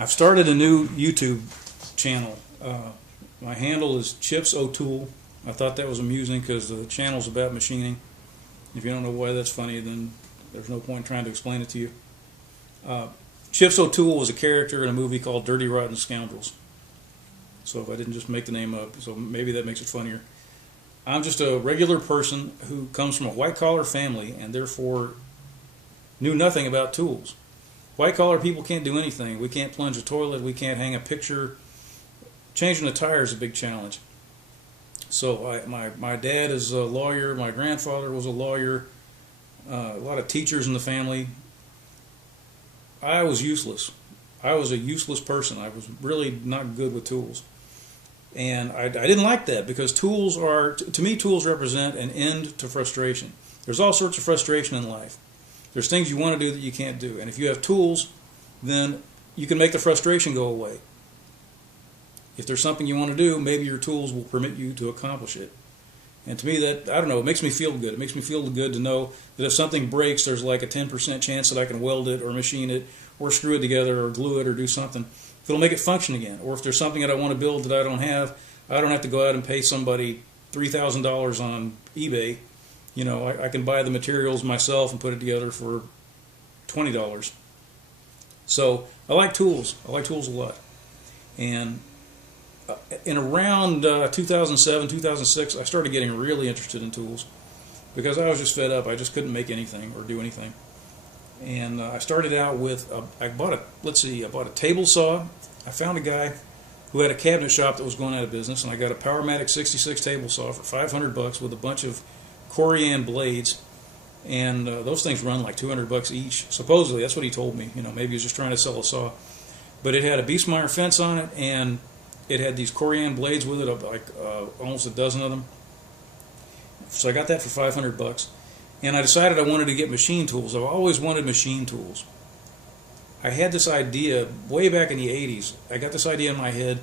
I've started a new YouTube channel. My handle is Chips O'Toole. I thought that was amusing because the channel's about machining. If you don't know why that's funny, then there's no point in trying to explain it to you. Chips O'Toole was a character in a movie called Dirty Rotten Scoundrels. So if I didn't just make the name up, so maybe that makes it funnier. I'm just a regular person who comes from a white-collar family and therefore knew nothing about tools. White-collar people can't do anything. We can't plunge a toilet. We can't hang a picture. Changing a tire is a big challenge. So my dad is a lawyer. My grandfather was a lawyer. A lot of teachers in the family. I was useless. I was a useless person. I was really not good with tools. And I didn't like that because tools are, to me, tools represent an end to frustration. There's all sorts of frustration in life. There's things you want to do that you can't do. And if you have tools, then you can make the frustration go away. If there's something you want to do, maybe your tools will permit you to accomplish it. And to me, that, I don't know, it makes me feel good. It makes me feel good to know that if something breaks, there's like a 10% chance that I can weld it or machine it or screw it together or glue it or do something. If it'll make it function again. Or if there's something that I want to build that I don't have to go out and pay somebody $3,000 on eBay. You know, I can buy the materials myself and put it together for $20. So I like tools. I like tools a lot. And in around 2007, 2006, I started getting really interested in tools because I was just fed up. I just couldn't make anything or do anything. And I started out with, I bought a table saw. I found a guy who had a cabinet shop that was going out of business, and I got a Powermatic 66 table saw for $500 with a bunch of Corian blades, and those things run like $200 each. Supposedly, that's what he told me. You know, maybe he was just trying to sell a saw. But it had a Biesmeyer fence on it, and it had these Corian blades with it, like almost a dozen of them. So I got that for $500. And I decided I wanted to get machine tools. I've always wanted machine tools. I had this idea way back in the 80s. I got this idea in my head.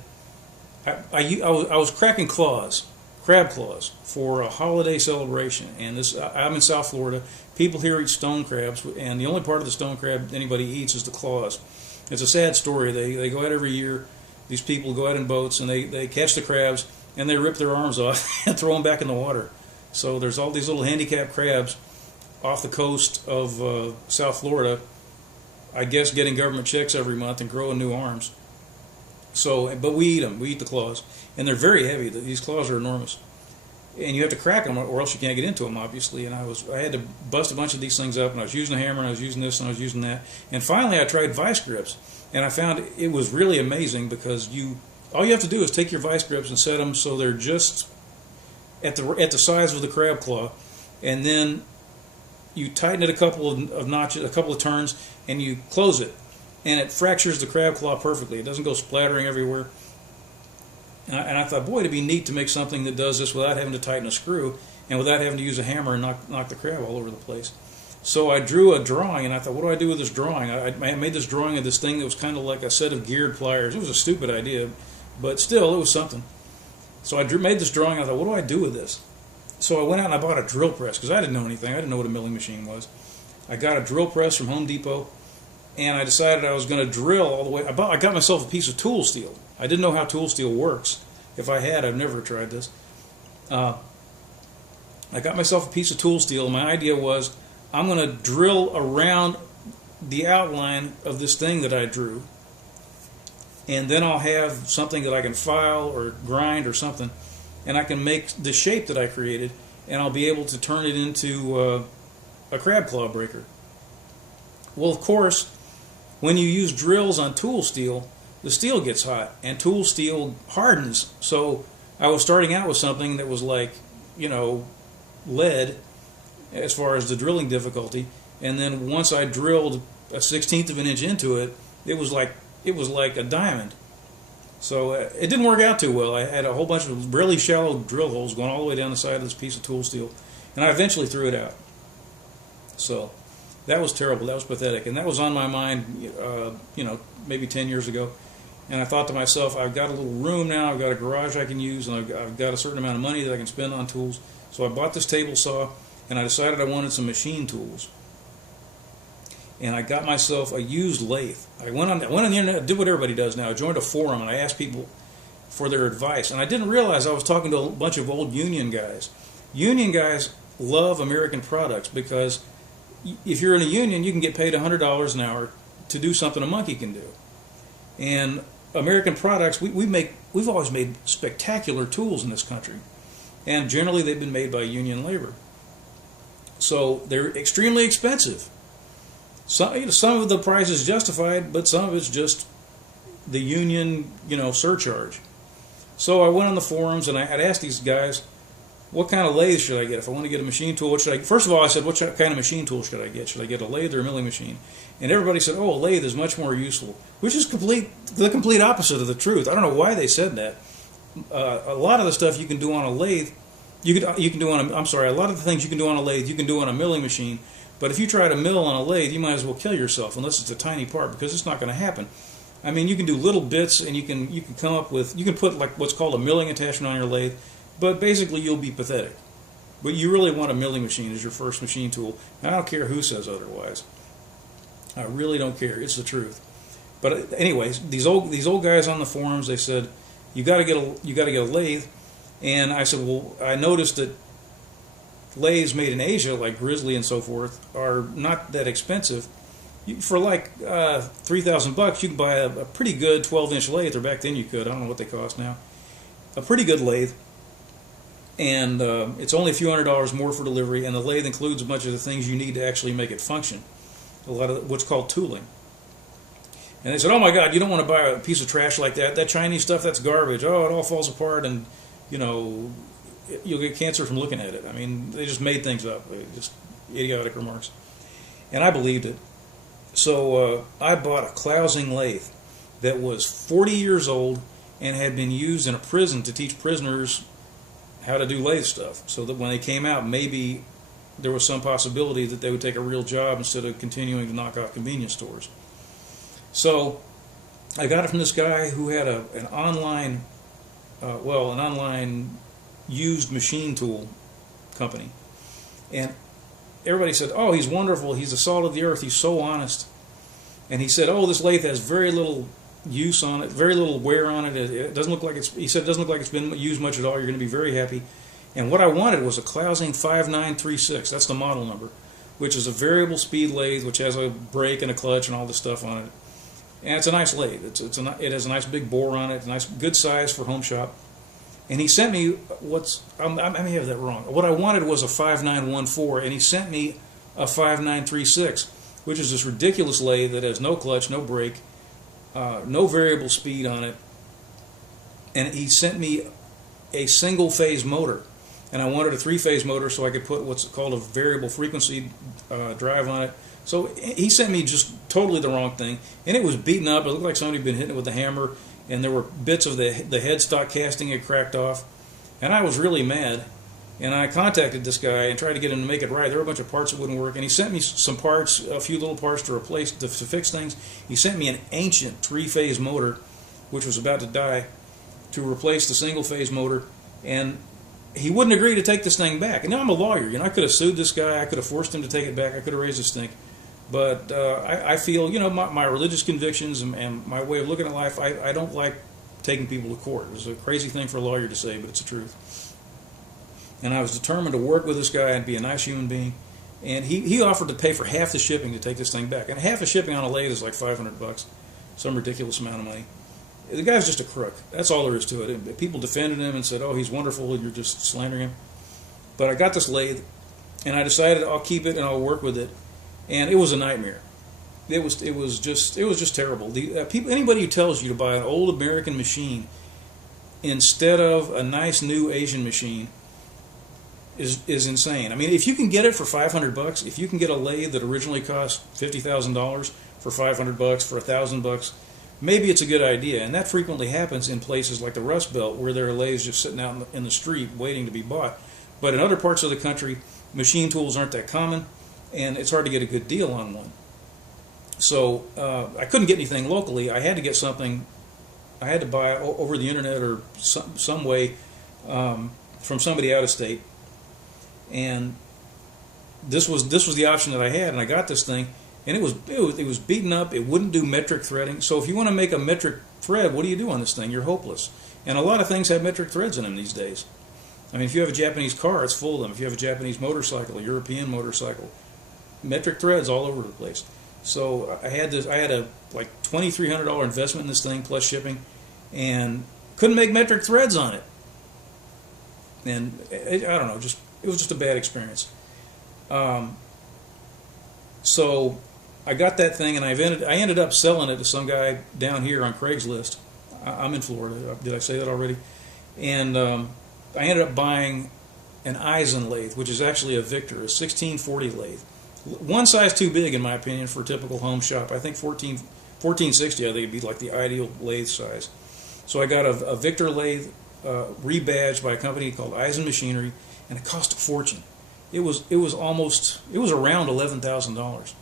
I was cracking claws, crab claws, for a holiday celebration. And I'm in South Florida. People here eat stone crabs, and the only part of the stone crab anybody eats is the claws. It's a sad story. They go out every year. These people go out in boats, and they catch the crabs, and they rip their arms off and throw them back in the water. So there's all these little handicapped crabs off the coast of South Florida, I guess getting government checks every month and growing new arms. So, but we eat them. We eat the claws. And they're very heavy. These claws are enormous. And you have to crack them or else you can't get into them, obviously. And I had to bust a bunch of these things up, and I was using a hammer, and I was using this, and I was using that. And finally I tried vice grips. And I found it was really amazing because all you have to do is take your vice grips and set them so they're just at the size of the crab claw. And then you tighten it a couple of notches, a couple of turns, and you close it. And it fractures the crab claw perfectly. It doesn't go splattering everywhere. And I thought, boy, it'd be neat to make something that does this without having to tighten a screw and without having to use a hammer and knock the crab all over the place. So I drew a drawing, and I thought, what do I do with this drawing? I made this drawing of this thing that was kind of like a set of geared pliers. It was a stupid idea, but still, it was something. So I made this drawing, and I thought, what do I do with this? So I went out and I bought a drill press because I didn't know anything. I didn't know what a milling machine was. I got a drill press from Home Depot, and I decided I was going to drill all the way. I got myself a piece of tool steel. I didn't know how tool steel works. If I had, I'd never tried this. I got myself a piece of tool steel, and my idea was I'm going to drill around the outline of this thing that I drew, and then I'll have something that I can file or grind or something, and I can make the shape that I created, and I'll be able to turn it into a crab claw breaker. Well, of course, when you use drills on tool steel, the steel gets hot, and tool steel hardens. So I was starting out with something that was like, lead as far as the drilling difficulty, and then once I drilled a 1/16 of an inch into it, it was like a diamond. So it didn't work out too well. I had a whole bunch of really shallow drill holes going all the way down the side of this piece of tool steel, and I eventually threw it out. So that was terrible. That was pathetic, and that was on my mind, maybe 10 years ago. And I thought to myself, I've got a little room now. I've got a garage I can use, and I've got a certain amount of money that I can spend on tools. So I bought this table saw, and I decided I wanted some machine tools. and I got myself a used lathe. I went on the internet, did what everybody does now. I joined a forum and I asked people for their advice. And I didn't realize I was talking to a bunch of old union guys. Union guys love American products because if you're in a union, you can get paid $100 an hour to do something a monkey can do. And American products, we've always made spectacular tools in this country. And generally they've been made by union labor. So they're extremely expensive. Some of the price is justified, but some of it's just the union, surcharge. So I went on the forums and I'd asked these guys, what kind of lathe should I get? If I want to get a machine tool, what should I? First of all, I said, what kind of machine tool should I get? Should I get a lathe or a milling machine? And everybody said, oh, a lathe is much more useful, which is the complete opposite of the truth. I don't know why they said that. A lot of the stuff you can do on a lathe, you can do on a lot of the things you can do on a lathe, you can do on a milling machine. But if you try to mill on a lathe, you might as well kill yourself unless it's a tiny part, because it's not going to happen. I mean, you can do little bits, and you can come up with, you can put like what's called a milling attachment on your lathe, but basically you'll be pathetic. But you really want a milling machine as your first machine tool. And I don't care who says otherwise. I really don't care. It's the truth. But anyways, these old guys on the forums, they said you got to get a lathe, and I said, well, I noticed that lathes made in Asia, like Grizzly and so forth, are not that expensive. For like $3,000, you can buy a pretty good 12-inch lathe, or back then you could. I don't know what they cost now. A pretty good lathe, and it's only a few $100s more for delivery, and the lathe includes a bunch of the things you need to actually make it function. A lot of what's called tooling. And they said, oh my God, you don't want to buy a piece of trash like that. That Chinese stuff, that's garbage. Oh, it all falls apart, and you'll get cancer from looking at it. I mean, they just made things up. Just idiotic remarks. And I believed it. So I bought a Clousing lathe that was 40 years old and had been used in a prison to teach prisoners how to do lathe stuff, so that when they came out, maybe there was some possibility that they would take a real job instead of continuing to knock off convenience stores. So I got it from this guy who had an online used machine tool company. And everybody said, oh, he's wonderful, he's the salt of the earth, he's so honest. And he said, oh, this lathe has very little use on it, very little wear on it. It doesn't look like he said it doesn't look like it's been used much at all. You're going to be very happy. And what I wanted was a Clousing 5936. That's the model number, which is a variable speed lathe, which has a brake and a clutch and all this stuff on it. And it's a nice lathe. It has a nice big bore on it, a nice good size for home shop. And he sent me I may have that wrong. What I wanted was a 5914, and he sent me a 5936, which is this ridiculous lathe that has no clutch, no brake, no variable speed on it. And he sent me a single-phase motor. And I wanted a three-phase motor so I could put what's called a variable frequency drive on it. So he sent me just totally the wrong thing. And it was beaten up. It looked like somebody had been hitting it with a hammer. And there were bits of the headstock casting had cracked off. And I was really mad. And I contacted this guy and tried to get him to make it right. There were a bunch of parts that wouldn't work. And he sent me some parts, a few little parts to replace, to fix things. He sent me an ancient three-phase motor, which was about to die, to replace the single-phase motor. And he wouldn't agree to take this thing back. And now I'm a lawyer. I could have sued this guy. I could have forced him to take it back. I could have raised his stink. But I feel, my religious convictions and my way of looking at life, I don't like taking people to court. It's a crazy thing for a lawyer to say, but it's the truth. And I was determined to work with this guy and be a nice human being. And he offered to pay for half the shipping to take this thing back. And half the shipping on a lathe is like $500, some ridiculous amount of money. The guy's just a crook. That's all there is to it. People defended him and said, oh, he's wonderful, and you're just slandering him. But I got this lathe, and I decided I'll keep it and I'll work with it. And it was a nightmare. It was just terrible. Anybody who tells you to buy an old American machine instead of a nice new Asian machine is insane. I mean, if you can get it for $500, if you can get a lathe that originally cost $50,000 for $500, for $1,000, maybe it's a good idea. And that frequently happens in places like the Rust Belt, where there are lathes just sitting out in the street waiting to be bought. But in other parts of the country, machine tools aren't that common, and it's hard to get a good deal on one. So I couldn't get anything locally. I had to get something. I had to buy over the internet or some way from somebody out of state. And this was the option that I had, and I got this thing, and it was beaten up. It wouldn't do metric threading. So if you want to make a metric thread, what do you do on this thing? You're hopeless. And a lot of things have metric threads in them these days. I mean, if you have a Japanese car, it's full of them. If you have a Japanese motorcycle, a European motorcycle, metric threads all over the place. So I had a like $2,300 investment in this thing plus shipping, and couldn't make metric threads on it. And I don't know, it was just a bad experience. So I got that thing, and I ended up selling it to some guy down here on Craigslist. I'm in Florida. Did I say that already? And I ended up buying an Eisen lathe, which is actually a Victor, a 1640 lathe. One size too big, in my opinion, for a typical home shop. I think 1460, I think it'd be like the ideal lathe size. So I got a Victor lathe rebadged by a company called Eisen Machinery, and it cost a fortune. It was around $11,000,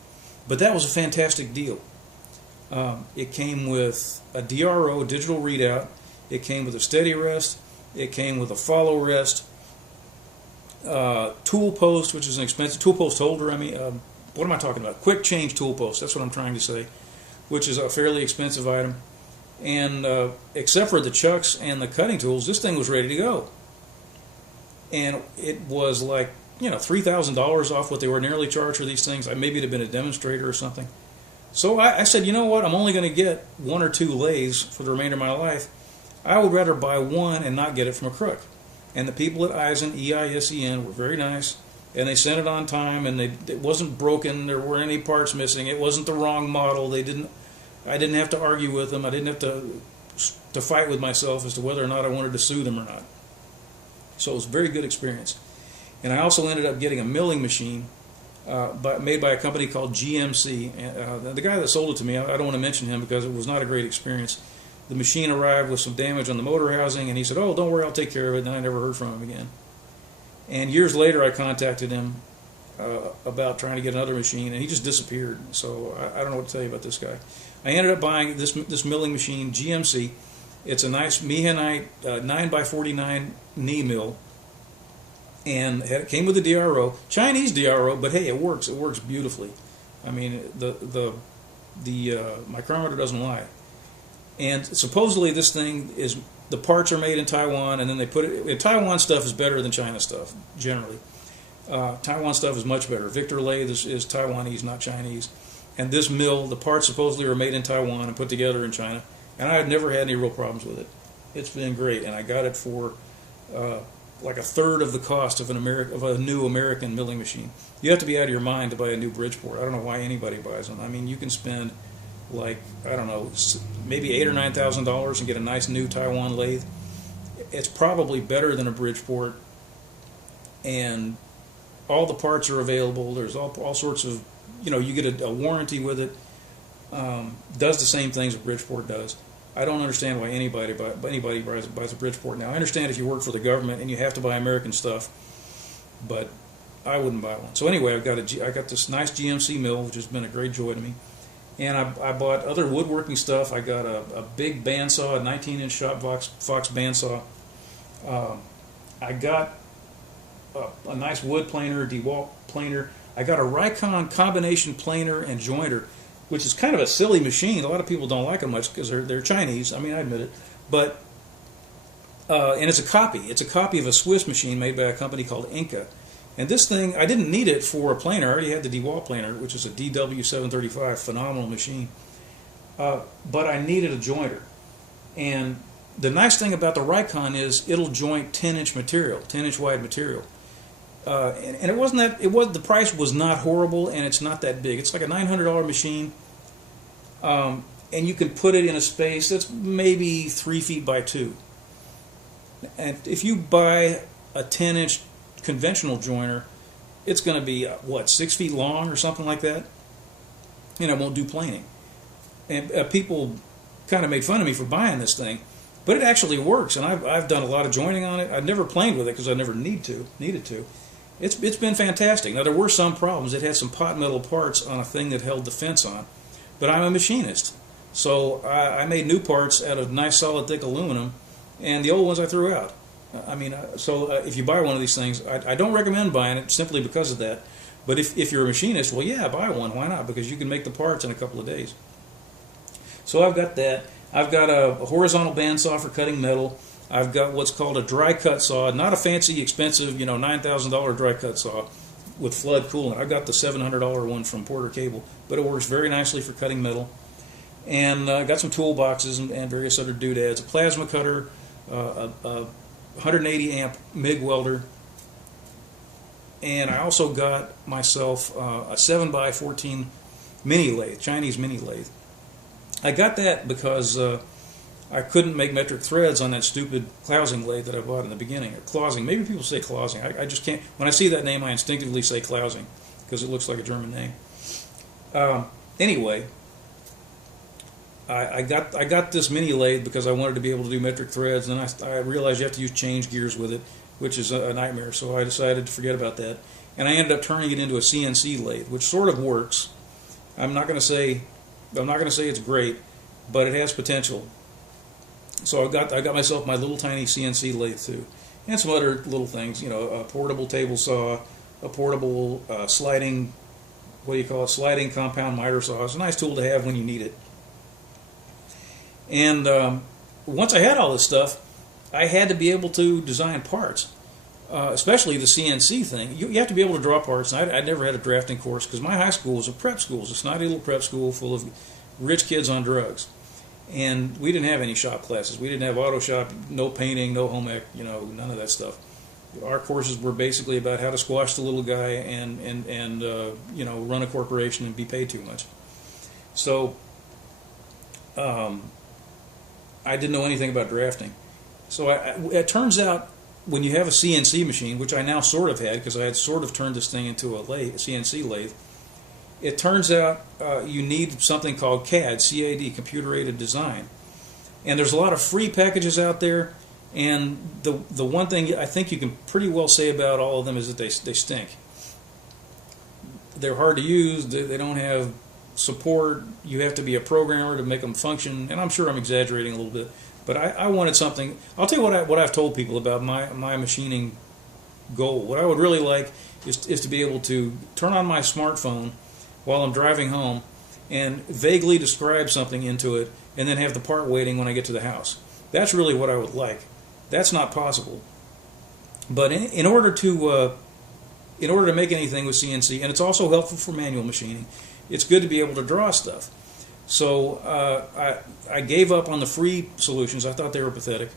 but that was a fantastic deal. It came with a DRO, digital readout. It came with a steady rest. It came with a follow rest. Tool post, which is an expensive tool post holder. I mean, what am I talking about? Quick change tool post. That's what I'm trying to say, which is a fairly expensive item. And except for the chucks and the cutting tools, this thing was ready to go. And it was like, $3,000 off what they ordinarily charge for these things. Maybe it had been a demonstrator or something. So I said, you know what? I'm only going to get 1 or 2 lathes for the remainder of my life. I would rather buy one and not get it from a crook. And the people at Eisen, EISEN, were very nice, and they sent it on time, and it wasn't broken. There weren't any parts missing. It wasn't the wrong model. I didn't have to argue with them. I didn't have to fight with myself as to whether or not I wanted to sue them or not. So it was a very good experience. And I also ended up getting a milling machine made by a company called GMC. The guy that sold it to me, I don't want to mention him because it was not a great experience. The machine arrived with some damage on the motor housing, and he said, "Oh, don't worry, I'll take care of it." And I never heard from him again. And years later, I contacted him about trying to get another machine, and he just disappeared. So I don't know what to tell you about this guy. I ended up buying this milling machine, GMC. It's a nice Mehanite 9x49 knee mill, and it came with a DRO, Chinese DRO, but hey, it works. It works beautifully. I mean, the micrometer doesn't lie. And supposedly this thing the parts are made in Taiwan, and then they put it. Taiwan stuff is better than China stuff generally. Taiwan stuff is much better. Victor lathe is Taiwanese, not Chinese. And this mill, the parts supposedly are made in Taiwan and put together in China. And I have never had any real problems with it. It's been great, and I got it for like a third of the cost of a new American milling machine. You have to be out of your mind to buy a new Bridgeport. I don't know why anybody buys them. I mean, you can spend like, I don't know, maybe $8,000 or $9,000 and get a nice new Taiwan lathe. It's probably better than a Bridgeport, and all the parts are available. There's all sorts of, you get a warranty with it. Does the same things a Bridgeport does. I don't understand why anybody buys a Bridgeport now. I understand if you work for the government and you have to buy American stuff, but I wouldn't buy one. So anyway, I got this nice GMC mill, which has been a great joy to me. And I bought other woodworking stuff. I got a big bandsaw, a 19-inch shop Fox bandsaw. I got a nice wood planer, DeWalt planer. I got a Rikon combination planer and jointer, which is kind of a silly machine. A lot of people don't like them much because they're Chinese. I mean, I admit it. But and it's a copy. It's a copy of a Swiss machine made by a company called Inca. And this thing, I didn't need it for a planer. I already had the DeWalt planer, which is a DW735, phenomenal machine. But I needed a jointer. And the nice thing about the Rikon is it'll joint 10-inch material, 10-inch wide material. And it wasn't that, the price was not horrible, and it's not that big. It's like a $900 machine. And you can put it in a space that's maybe 3 feet by 2. And if you buy a 10-inch conventional joiner, it's going to be 6 feet long or something like that, and it won't do planing. And people kind of made fun of me for buying this thing, but it actually works, and I've done a lot of joining on it. I've never planed with it because I never needed to. It's been fantastic. Now there were some problems. It had some pot metal parts on a thing that held the fence on, but I'm a machinist, so I made new parts out of nice solid thick aluminum, and the old ones I threw out. I mean, so if you buy one of these things, I don't recommend buying it simply because of that. But if you're a machinist, well, yeah, buy one. Why not? Because you can make the parts in a couple of days. So I've got that. I've got a horizontal bandsaw for cutting metal. I've got what's called a dry cut saw, not a fancy, expensive, $9,000 dry cut saw with flood coolant. I've got the $700 one from Porter Cable, but it works very nicely for cutting metal. And I got some toolboxes and various other doodads, a plasma cutter, a 180 amp MIG welder, and I also got myself a 7x14 mini lathe, Chinese mini lathe. I got that because I couldn't make metric threads on that stupid Klausing lathe that I bought in the beginning. Or Klausing, maybe people say Klausing. I just can't. When I see that name, I instinctively say Klausing because it looks like a German name. Anyway, I got this mini lathe because I wanted to be able to do metric threads, and I realized you have to use change gears with it, which is a nightmare. So I decided to forget about that, and I ended up turning it into a CNC lathe, which sort of works. I'm not going to say it's great, but it has potential. So I got myself my little tiny CNC lathe too, and some other little things, a portable table saw, a portable sliding compound miter saw. It's a nice tool to have when you need it. And once I had all this stuff, I had to be able to design parts, especially the CNC thing. You have to be able to draw parts. And I never had a drafting course because my high school was a prep school. It was a snotty little prep school full of rich kids on drugs. And we didn't have any shop classes. We didn't have auto shop, no painting, no home ec, none of that stuff. Our courses were basically about how to squash the little guy and run a corporation and be paid too much. So I didn't know anything about drafting. So it turns out when you have a CNC machine, which I now sort of had because I had sort of turned this thing into a CNC lathe, it turns out you need something called CAD, C-A-D, Computer Aided Design. And there's a lot of free packages out there, and the one thing I think you can pretty well say about all of them is that they stink. They're hard to use, they don't have support, you have to be a programmer to make them function, and I'm sure I'm exaggerating a little bit, but I wanted something. I'll tell you what I've told people about my machining goal. What I would really like is to be able to turn on my smartphone while I'm driving home and vaguely describe something into it and then have the part waiting when I get to the house. That's really what I would like. That's not possible. But in order to make anything with CNC, and it's also helpful for manual machining, it's good to be able to draw stuff. So I gave up on the free solutions. I thought they were pathetic.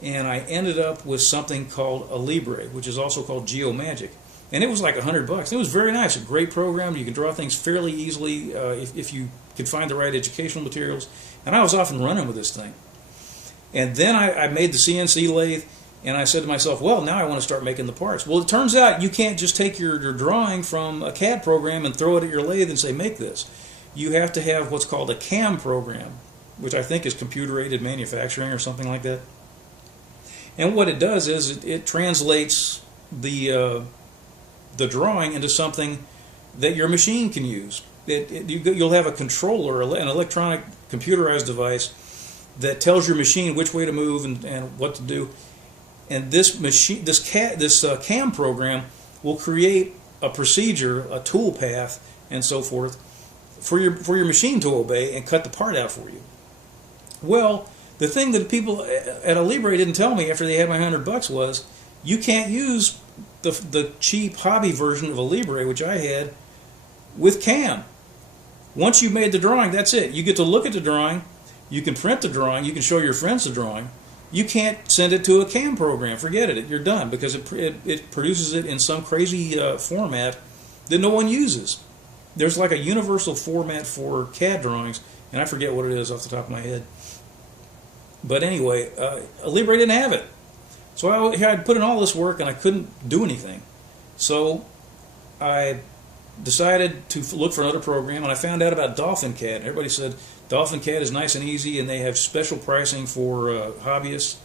And I ended up with something called a Libre, which is also called GeoMagic. And it was like $100. It was very nice, a great program. You can draw things fairly easily if you can find the right educational materials. And I was off and running with this thing. And then I made the CNC lathe, and I said to myself, well, now I want to start making the parts. Well, it turns out you can't just take your drawing from a CAD program and throw it at your lathe and say, make this. You have to have what's called a CAM program, which I think is computer-aided manufacturing or something like that. And what it does is it translates the drawing into something that your machine can use. You'll have a controller, an electronic computerized device that tells your machine which way to move and what to do. And this CAM program will create a procedure, a tool path, and so forth for your machine to obey and cut the part out for you. Well, the thing that people at a Libre didn't tell me after they had my $100 was you can't use the cheap hobby version of a Libre, which I had, with CAM. Once you've made the drawing, that's it. You get to look at the drawing, you can print the drawing, you can show your friends the drawing. You can't send it to a CAM program. Forget it. You're done because it produces it in some crazy format that no one uses. There's like a universal format for CAD drawings, and I forget what it is off the top of my head. But anyway, Libre didn't have it. So I had put in all this work and I couldn't do anything. So I decided to look for another program, and I found out about Dolphin CAD. Everybody said Dolphin CAD is nice and easy, and they have special pricing for hobbyists.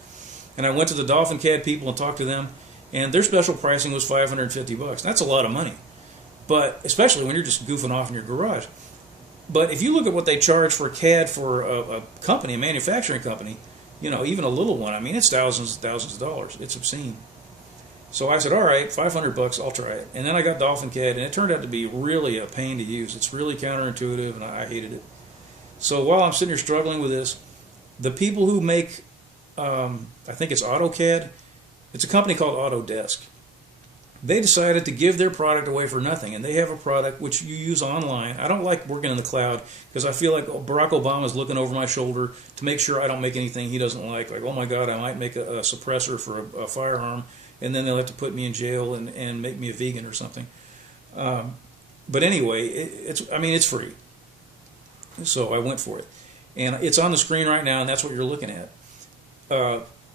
And I went to the Dolphin CAD people and talked to them, and their special pricing was $550. That's a lot of money, but especially when you're just goofing off in your garage. But if you look at what they charge for CAD for a company, a manufacturing company, even a little one, I mean, it's thousands and thousands of dollars. It's obscene. So I said, all right, $500, I'll try it. And then I got Dolphin CAD, and it turned out to be really a pain to use. It's really counterintuitive, and I hated it. So while I'm sitting here struggling with this, the people who make, I think it's AutoCAD, it's a company called Autodesk. They decided to give their product away for nothing, and they have a product which you use online. I don't like working in the cloud because I feel like Barack Obama is looking over my shoulder to make sure I don't make anything he doesn't like. Like, oh my God, I might make a suppressor for a firearm, and then they'll have to put me in jail and make me a vegan or something. But anyway, it's free. So I went for it. And it's on the screen right now, and that's what you're looking at.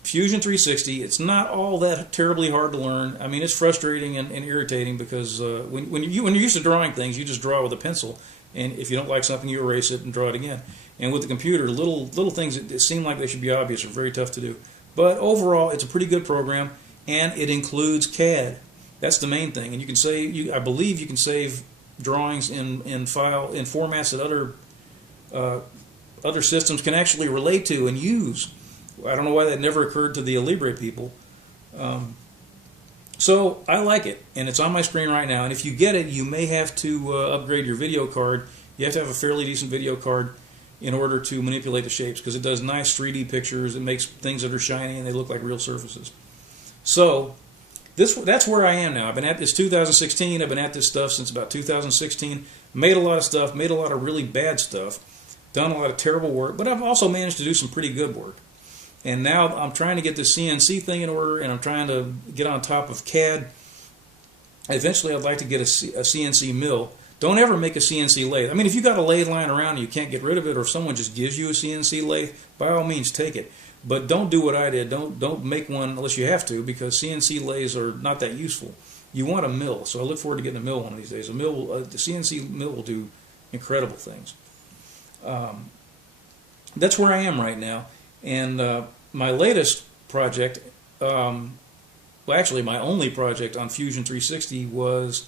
Fusion 360, it's not all that terribly hard to learn. I mean, it's frustrating and irritating because when you're used to drawing things, you just draw with a pencil. And if you don't like something, you erase it and draw it again. And with the computer, little things that seem like they should be obvious are very tough to do. But overall, it's a pretty good program, and it includes CAD. That's the main thing. And you can save, I believe you can save drawings in formats that other systems can actually relate to and use. I don't know why that never occurred to the Libre people. So I like it, and it's on my screen right now. And if you get it, you may have to upgrade your video card. You have to have a fairly decent video card in order to manipulate the shapes, because it does nice 3D pictures. It makes things that are shiny and they look like real surfaces. So that's where I am now. I've been at this 2016. I've been at this stuff since about 2016. Made a lot of stuff, made a lot of really bad stuff, done a lot of terrible work, but I've also managed to do some pretty good work. And now I'm trying to get the CNC thing in order, and I'm trying to get on top of CAD. Eventually, I'd like to get a CNC mill. Don't ever make a CNC lathe. I mean, if you got a lathe lying around and you can't get rid of it, or if someone just gives you a CNC lathe, by all means, take it. But don't do what I did. Don't make one unless you have to, because CNC lathes are not that useful. You want a mill. So I look forward to getting a mill one of these days. The CNC mill will do incredible things. That's where I am right now. And my latest project, actually my only project on Fusion 360 was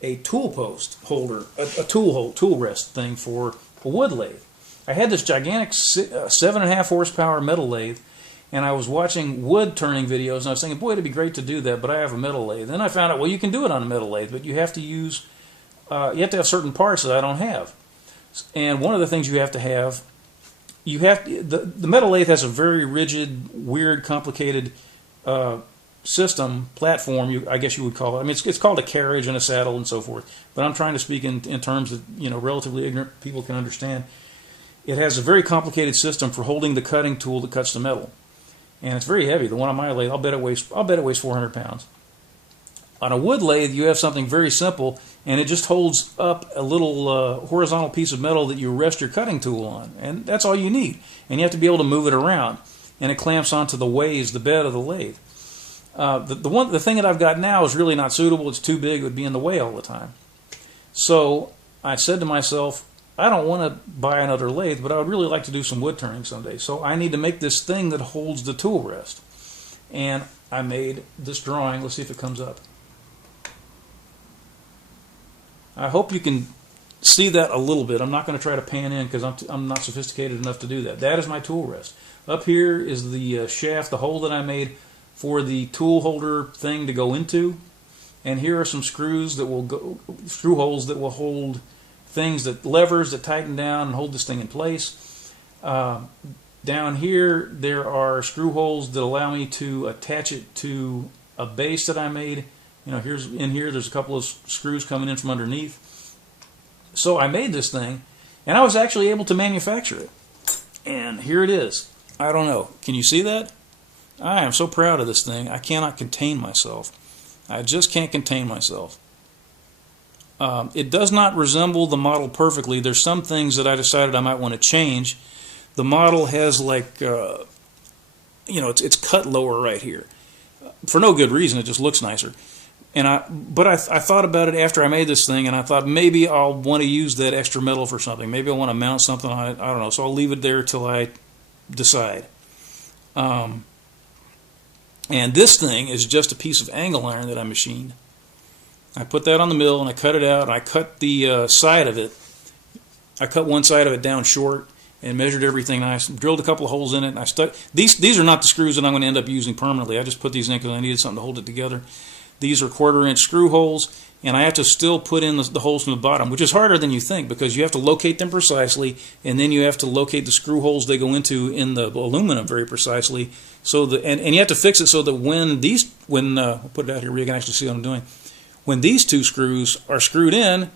a tool post holder, a tool rest thing for a wood lathe. I had this gigantic 7.5 horsepower metal lathe, and I was watching wood turning videos, and I was thinking, boy, it'd be great to do that, but I have a metal lathe. Then I found out, well, you can do it on a metal lathe, but you have to use, you have to have certain parts that I don't have. And one of the things you have to have, the metal lathe has a very rigid, weird, complicated platform, I guess you would call it. I mean, it's called a carriage and a saddle and so forth. But I'm trying to speak in terms that relatively ignorant people can understand. It has a very complicated system for holding the cutting tool that cuts the metal, and it's very heavy. The one on my lathe, I'll bet it weighs 400 pounds. On a wood lathe, you have something very simple, and it just holds up a little horizontal piece of metal that you rest your cutting tool on, and that's all you need. And you have to be able to move it around, and it clamps onto the ways, the bed of the lathe. The thing that I've got now is really not suitable. It's too big. It would be in the way all the time. So I said to myself, I don't want to buy another lathe, but I would really like to do some wood turning someday. So I need to make this thing that holds the tool rest. And I made this drawing. Let's see if it comes up. I hope you can see that a little bit. I'm not going to try to pan in because I'm not sophisticated enough to do that. That is my tool rest. Up here is the shaft, the hole that I made for the tool holder thing to go into. And here are some screws that will screw holes that will hold levers that tighten down and hold this thing in place. Down here there are screw holes that allow me to attach it to a base that I made. There's a couple of screws coming in from underneath. So I made this thing, and I was actually able to manufacture it. And here it is. I don't know. Can you see that? I am so proud of this thing. I cannot contain myself. I just can't contain myself. It does not resemble the model perfectly. There's some things that I decided I might want to change. The model has it's cut lower right here. For no good reason, it just looks nicer. But I thought about it after I made this thing, and I thought maybe I'll want to use that extra metal for something. Maybe I want to mount something on it. I don't know. So I'll leave it there till I decide. And this thing is just a piece of angle iron that I machined. I put that on the mill, and I cut it out, and I cut the side of it. I cut one side of it down short, and measured everything nice. Drilled a couple of holes in it, and I stuck these are not the screws that I'm going to end up using permanently. I just put these in because I needed something to hold it together. These are 1/4 inch screw holes, and I have to still put in the holes from the bottom, which is harder than you think because you have to locate them precisely, and then you have to locate the screw holes they go into in the aluminum very precisely. So and you have to fix it so that I'll put it out here where you can actually see what I'm doing. When these two screws are screwed in,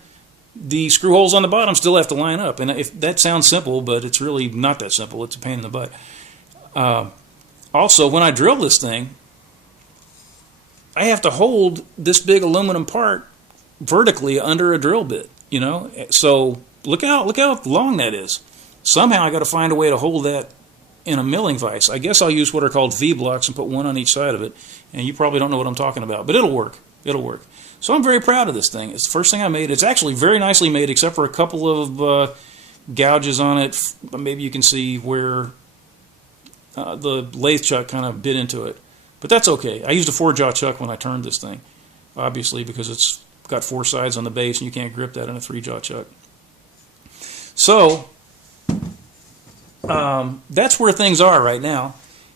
the screw holes on the bottom still have to line up. And if that sounds simple, but it's really not that simple. It's a pain in the butt. Also, when I drill this thing, I have to hold this big aluminum part vertically under a drill bit, you know. So look how long that is. Somehow I got to find a way to hold that in a milling vise. I guess I'll use what are called V blocks and put one on each side of it. And you probably don't know what I'm talking about, but it'll work. It'll work. So I'm very proud of this thing. It's the first thing I made. It's actually very nicely made, except for a couple of gouges on it. Maybe you can see where the lathe chuck kind of bit into it. But that's okay. I used a 4-jaw chuck when I turned this thing, obviously, because it's got 4 sides on the base, and you can't grip that in a 3-jaw chuck. So that's where things are right now.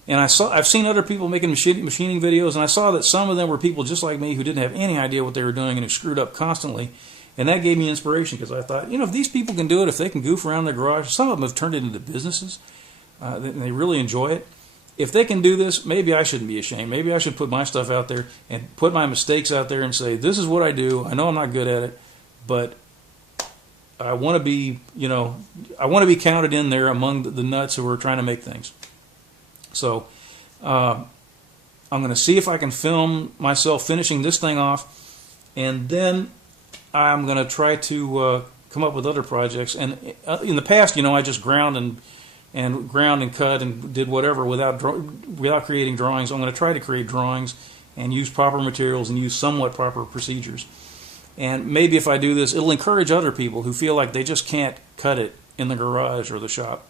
And I've seen other people making machining videos, and I saw that some of them were people just like me who didn't have any idea what they were doing and who screwed up constantly. And that gave me inspiration because I thought, if these people can do it, if they can goof around their garage, some of them have turned it into businesses, and they really enjoy it. If they can do this, maybe I shouldn't be ashamed. Maybe I should put my stuff out there and put my mistakes out there and say, this is what I do. I know I'm not good at it, but I want to be, I want to be counted in there among the nuts who are trying to make things. So I'm going to see if I can film myself finishing this thing off, and then I'm going to try to come up with other projects. And in the past, I just ground and cut and did whatever without creating drawings. I'm going to try to create drawings and use proper materials and use somewhat proper procedures. And maybe if I do this, it'll encourage other people who feel like they just can't cut it in the garage or the shop.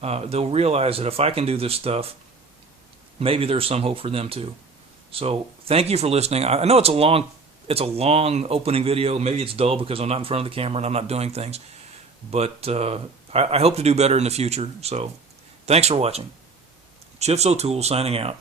They'll realize that if I can do this stuff, maybe there's some hope for them too. So thank you for listening. I know it's a long opening video. Maybe it's dull because I'm not in front of the camera and I'm not doing things. But I hope to do better in the future. So thanks for watching. Chips O'Toole signing out.